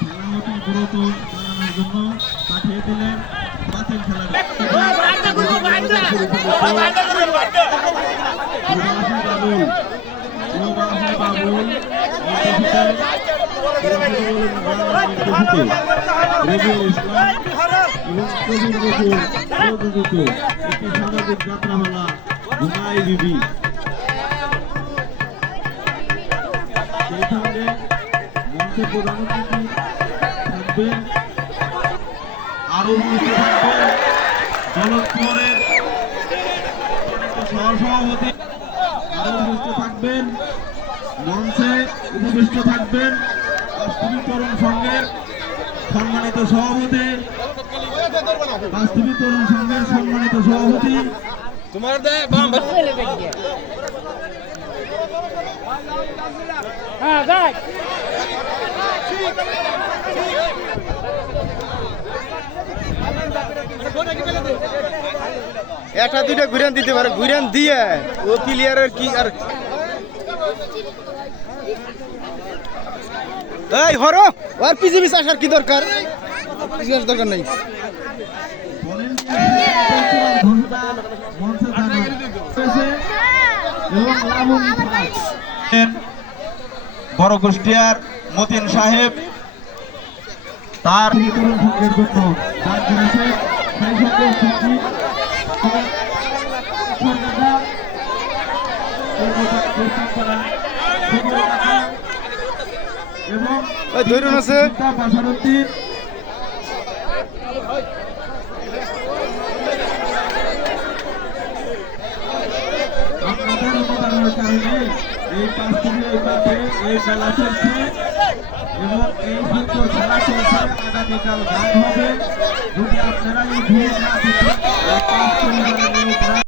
খেলাটি গুরুত্ব জানানোর জন্য পাঠিয়ে দিলেন বাতিল খেলাটি একটি সামাজিক যাত্রাপালা ঘুমাই বিবি সেই সঙ্গে মঞ্চে প্রধান অতিথি থাকবেন আরো উপস্থিত থাকবেন জলৎপুরের সহসভাপতি আরো উপস্থিত থাকবেন মঞ্চে উপবিষ্ট থাকবেন বাস্তবিকরণ সংঘের সম্মানিত সভাপতি বাস্তবিকরণ সংঘের সম্মানিত সভাপতি তোমার একটা দুইটা ঘুরান দিতে পারে ঘুরান দিয়ে ও প্লেয়ারের কি আর এই হরো আর পিজিবি আসার কি দরকার দরকার নেই বড় কুষ্টিয়ার মতিন সাহেব তার ধরুন আছে পাশাপাশি আপনাদের অনুদানের কারণে এই পাঁচ থেকে এই মাঠে এই মেলা চলছে এবং এই সুন্দর খেলা চলছে আগামীকাল গান হবে যদি আপনারা এই ভিড় না দিতেন